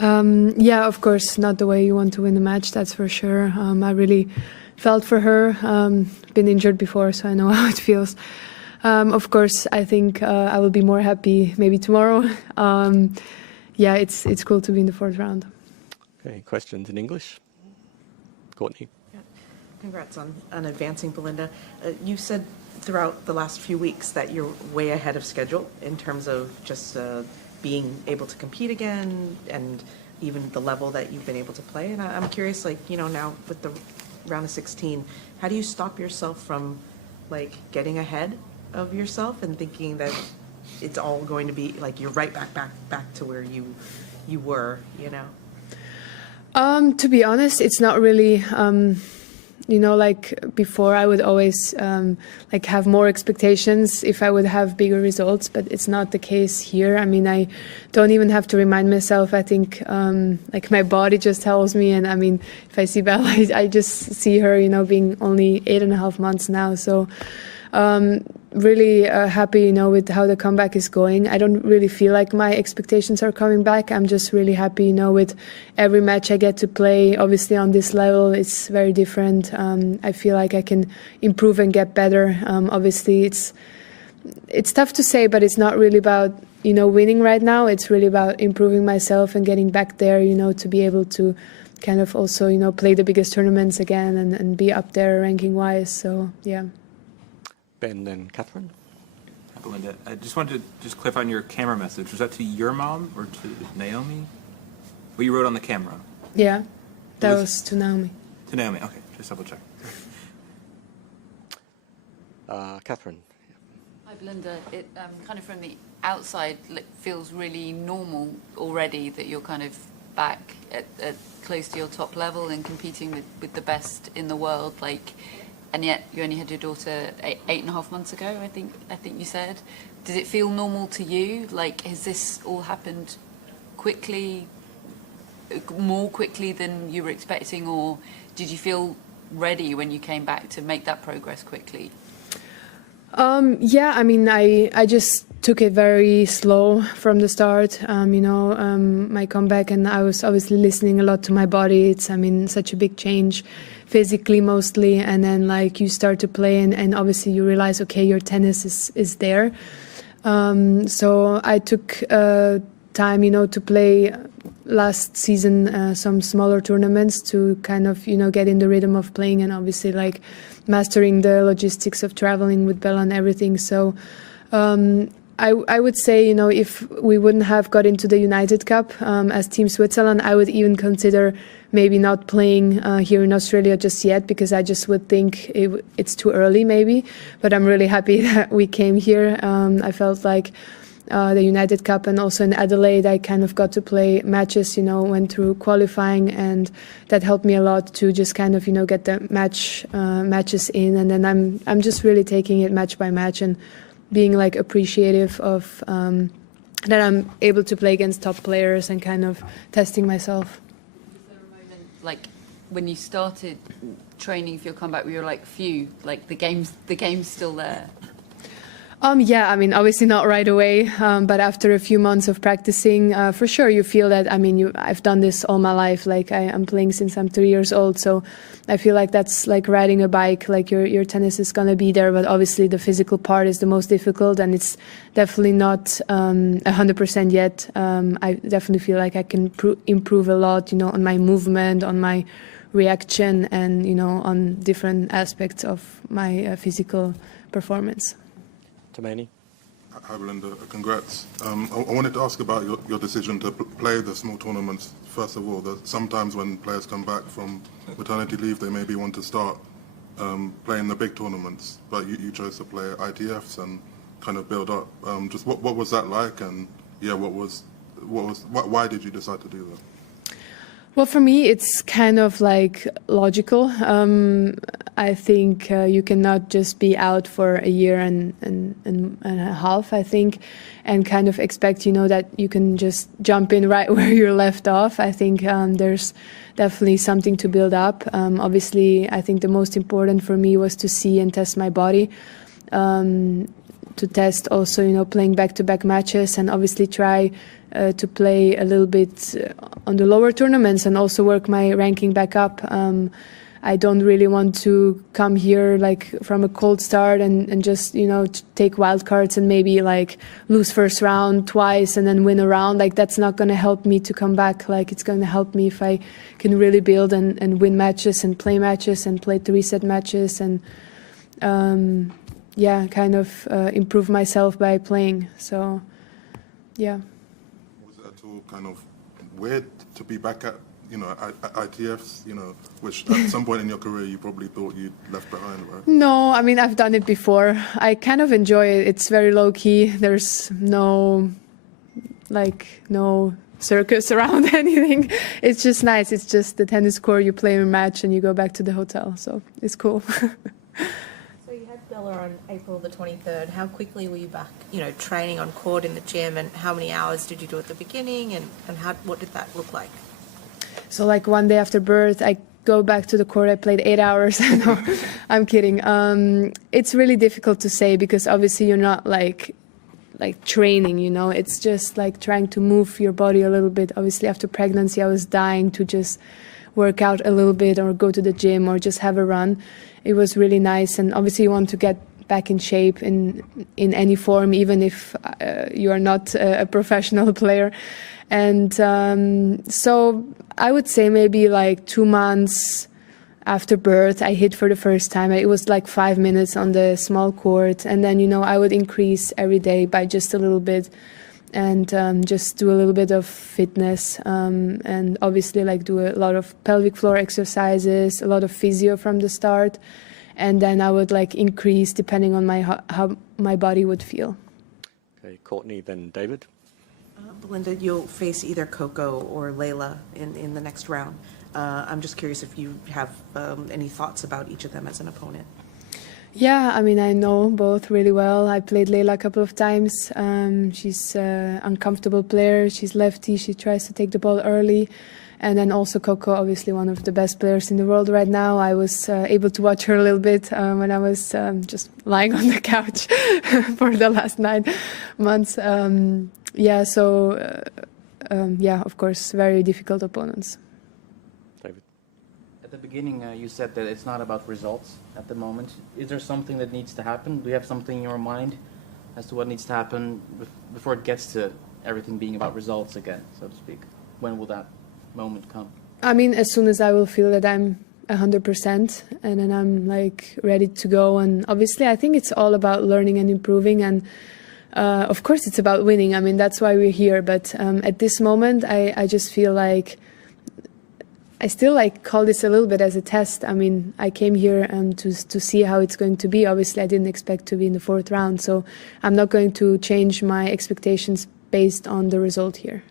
Yeah, of course, not the way you want to win a match, that's for sure. I really felt for her. Been injured before, so I know how it feels. Of course, I think I will be more happy maybe tomorrow. Yeah, it's cool to be in the fourth round. Okay, questions in English? Courtney. Yeah. Congrats on advancing, Belinda. You said throughout the last few weeks that you're way ahead of schedule in terms of just being able to compete again and even the level that you've been able to play. And I'm curious, like, you know, now with the round of 16, how do you stop yourself from like getting ahead of yourself and thinking that it's all going to be like you're right back to where you were, you know? To be honest, it's not really, you know, like before I would always like have more expectations if I would have bigger results, but it's not the case here. I mean, I don't even have to remind myself. I think like my body just tells me, and I mean, if I see Bella, I just see her, you know, being only 8.5 months now. So really happy, you know, with how the comeback is going. I don't really feel like my expectations are coming back. I'm just really happy, you know, with every match I get to play. Obviously on this level, it's very different. I feel like I can improve and get better. Obviously it's tough to say, but it's not really about, you know, winning right now. It's really about improving myself and getting back there, you know, to be able to kind of also, you know, play the biggest tournaments again and be up there ranking wise. So yeah. Ben and Catherine. Belinda, I just wanted to clarify on your camera message. Was that to your mom or to Naomi? What you wrote on the camera? Yeah, that was to Naomi. To Naomi, okay, just double check. Catherine. Hi Belinda, it kind of from the outside feels really normal already that you're kind of back at close to your top level and competing with the best in the world, like. And yet you only had your daughter 8.5 months ago, I think you said. Does it feel normal to you? Like, has this all happened quickly, more quickly than you were expecting, or did you feel ready when you came back to make that progress quickly? Yeah, I mean, I just took it very slow from the start, you know, my comeback, and I was obviously listening a lot to my body. It's, I mean, such a big change. Physically mostly, and then like you start to play and obviously you realize, okay, your tennis is there. So I took time, you know, to play last season some smaller tournaments to kind of, you know, get in the rhythm of playing and obviously like mastering the logistics of traveling with Bella and everything. So I would say, you know, if we wouldn't have got into the United Cup as Team Switzerland, I would even consider maybe not playing here in Australia just yet, because I just would think it's too early maybe. But I'm really happy that we came here. I felt like the United Cup and also in Adelaide, I kind of got to play matches, you know, went through qualifying, and that helped me a lot to just kind of, you know, get the matches in. And then I'm just really taking it match by match and being like appreciative of that I'm able to play against top players and kind of testing myself. Like when you started training for your comeback, we were like, phew, like the game's still there. Yeah, I mean, obviously not right away, but after a few months of practicing, for sure you feel that. I mean, I've done this all my life. Like I'm playing since I'm 3 years old, so I feel like that's like riding a bike. Like your tennis is gonna be there, but obviously the physical part is the most difficult, and it's definitely not 100% yet. I definitely feel like I can improve a lot, you know, on my movement, on my reaction, and you know, on different aspects of my physical performance. Tomani. Hi, Belinda. Congrats. I wanted to ask about your decision to play the small tournaments. First of all, that sometimes when players come back from maternity leave, they maybe want to start playing the big tournaments, but you chose to play ITFs and kind of build up. Just what was that like, and yeah, why did you decide to do that? Well, for me, it's kind of like logical. I think you cannot just be out for a year and a half, I think, and kind of expect, you know, that you can just jump in right where you're left off. I think there's definitely something to build up. To to test also, you know, playing back-to-back matches, and obviously try to play a little bit on the lower tournaments and also work my ranking back up. I don't really want to come here like from a cold start and just, you know, take wild cards and maybe like lose first round twice and then win a round. Like that's not going to help me to come back. Like it's going to help me if I can really build and win matches and play 3-set matches and yeah, kind of improve myself by playing. So yeah. Was it at all kind of weird to be back at, you know, ITFs, you know, which at some point in your career you probably thought you'd left behind, right? No, I mean, I've done it before. I kind of enjoy it. It's very low key. There's no circus around anything. It's just nice. It's just the tennis court, you play a match and you go back to the hotel. So it's cool. So you had Bella on April the 23rd. How quickly were you back, you know, training on court in the gym, and how many hours did you do at the beginning, and what did that look like? So like one day after birth, I go back to the court. I played 8 hours. No, I'm kidding. It's really difficult to say because obviously you're not like training, you know. It's just like trying to move your body a little bit. Obviously after pregnancy, I was dying to just work out a little bit or go to the gym or just have a run. It was really nice, and obviously you want to get back in shape in any form, even if you are not a professional player. And so I would say maybe like 2 months after birth, I hit for the first time. It was like 5 minutes on the small court. And then, you know, I would increase every day by just a little bit and just do a little bit of fitness. And obviously like do a lot of pelvic floor exercises, a lot of physio from the start. And then I would like increase depending on how my body would feel. Okay, Courtney, then David. Belinda, you'll face either Coco or Layla in the next round. I'm just curious if you have any thoughts about each of them as an opponent. Yeah, I mean, I know both really well. I played Layla a couple of times. She's an uncomfortable player. She's lefty. She tries to take the ball early. And then also Coco, obviously one of the best players in the world right now. I was able to watch her a little bit when I was just lying on the couch for the last 9 months. Yeah, so yeah, of course, very difficult opponents. David. At the beginning, you said that it's not about results at the moment. Is there something that needs to happen? Do you have something in your mind as to what needs to happen before it gets to everything being about results again, so to speak? When will that moment come? I mean, as soon as I will feel that I'm 100% and then I'm like ready to go. And obviously, I think it's all about learning and improving. And of course, it's about winning. I mean, that's why we're here. But at this moment, I just feel like I still like call this a little bit as a test. I mean, I came here to see how it's going to be. Obviously, I didn't expect to be in the 4th round. So I'm not going to change my expectations based on the result here.